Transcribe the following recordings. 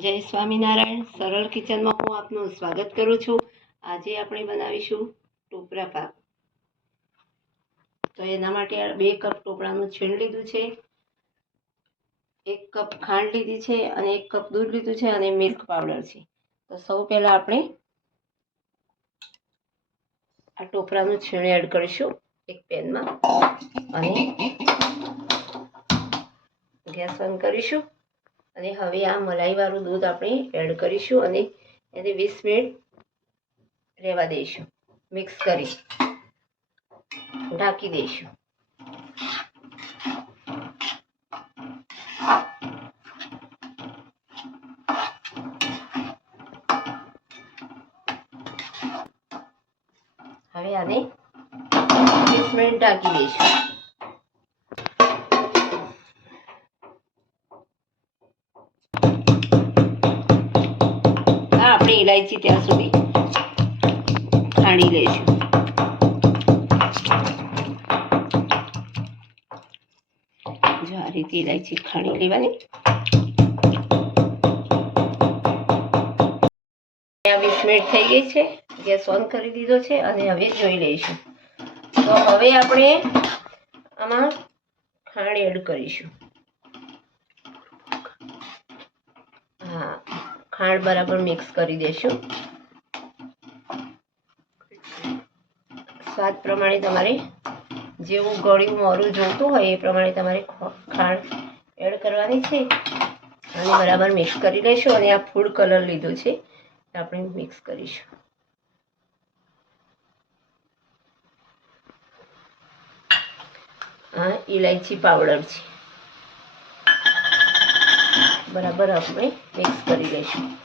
જય સ્વામિનારાયણ. સરળ કિચનમાં હું આપનું સ્વાગત કરું છું. આજે આપણે બનાવીશું ટોપરા પાક. તો એના માટે બે કપ ટોપરાનું છીણ લીધું છે. એક કપ ખાંડ લીધી છે અને એક કપ દૂધ લીધું છે અને મિલ્ક પાવડર છે. તો સૌ પહેલાં આપણે આ ટોપરાનું છીણ એડ કરીશું એક પેનમાં. અને ગેસ બંધ કરીશું. અને હવે આ મલાઈવાળું દૂધ આપણે એડ કરીશું અને એને વીસ મિનિટ રહેવા દઈશું. મિક્સ કરી ઢાંકી દઈશું. હવે આને વીસ મિનિટ ઢાંકી દઈશું. આપણે ઇલાયચી ત્યાં સુધી ખાણી લઈશું. જો આ રીતે ઇલાયચી ખાણી લેવાની. વીસ મિનિટ થઈ ગઈ છે. ગેસ ઓન કરી દીધો છે અને હવે જોઈ લઈશું. તો હવે આપણે આમાં ખાંડ એડ કરીશું. હા. ખાંડ બરાબર મિક્સ કરી દેશું. સ્વાદ પ્રમાણે તમારે જેવું ગળ્યું મોરું જોઈતું હોય એ પ્રમાણે તમારે ખાંડ એડ કરવાની છે. અને બરાબર મિક્સ કરી લઈશું અને આ ફૂડ કલર લીધો છે. આપણે મિક્સ કરીશું. આ ઇલાયચી પાવડર છે. બરાબર આપણે મિક્સ કરી લઈશું.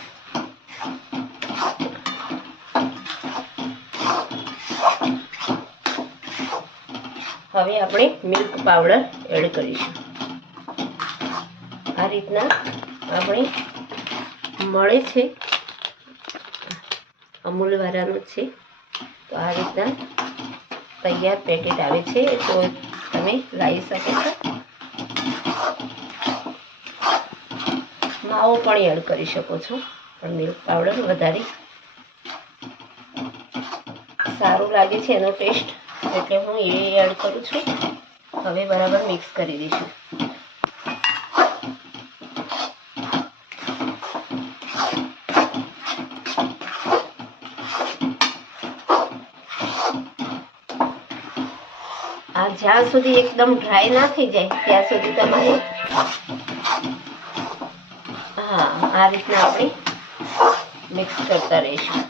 હવે આપણે મિલ્ક પાવડર એડ કરીશું. આ રીતના આપણે મળે છે. અમૂલવાળાનું છે. તો આ રીતના તૈયાર પેકેટ આવે છે. તો તમે લાવી શકો છો. માવો પણ એડ કરી શકો છો. પણ મિલ્ક પાવડર વધારે સારું લાગે છે એનો ટેસ્ટ એટલે હું એ એડ કરું છું. હવે બરાબર મિક્સ કરી દઈશું. આ જ્યાં સુધી એકદમ ડ્રાય ના થઈ જાય, ત્યાં સુધી તમારે હા, આ રીતના આપણે મિક્સ કરતા રહીશું.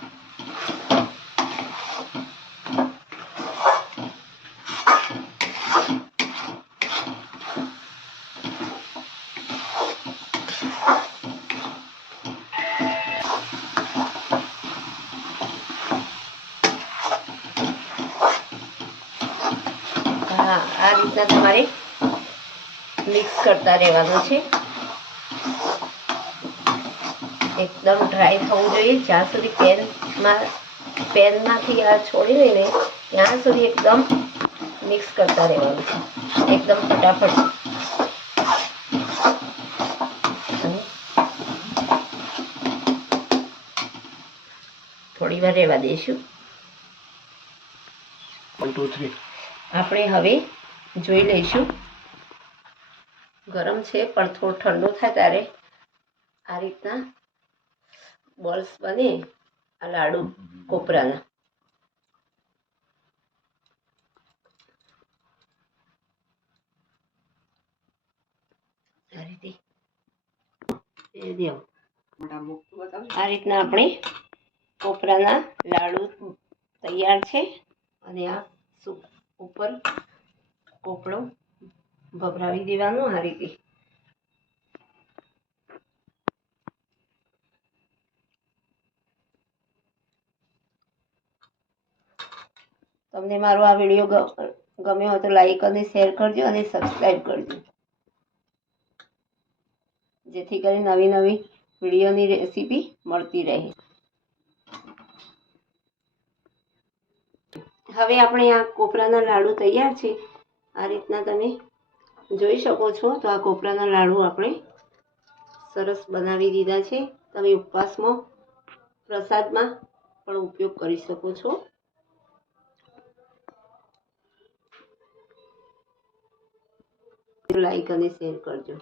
હા, આ રીતના તમારે મિક્સ કરતા રહેવાનું છે. એકદમ ડ્રાય થવું જોઈએ. જ્યાં સુધી પેનમાં પેનમાંથી આ છોડી લઈને ત્યાં સુધી એકદમ મિક્સ કરતા રહેવાનું છે. એકદમ ફટાફટ. થોડી વાર રહેવા દઈશું. આપણે હવે જોઈ લઈશું. ગરમ છે પણ થોડું ઠંડુ થાય ત્યારે આ રીતના બોલ્સ બને આ લાડુ કોપરાના. આ રીતે એ દેવો. આ રીતના આપણે કોપરાના લાડુ તૈયાર છે અને આ સુ- ઉપર કોપડો ભભરાવી દેવાનો આ રીતે. તમને મારો આ વીડિયો ગમ્યો હોય તો લાઈક અને શેર કરજો અને સબસ્ક્રાઈબ કરજો. જેથી કરી નવી નવી વિડીયોની રેસીપી મળતી રહે. હવે આપણે આ કોપરાના લાડુ તૈયાર છે. આ રીતના તમે જોઈ શકો છો. તો આ કોપરાના લાડુ આપણે સરસ બનાવી દીધા છે. તમે ઉપવાસમાં પ્રસાદમાં પણ ઉપયોગ કરી શકો છો. લાઈક અને શેર કરજો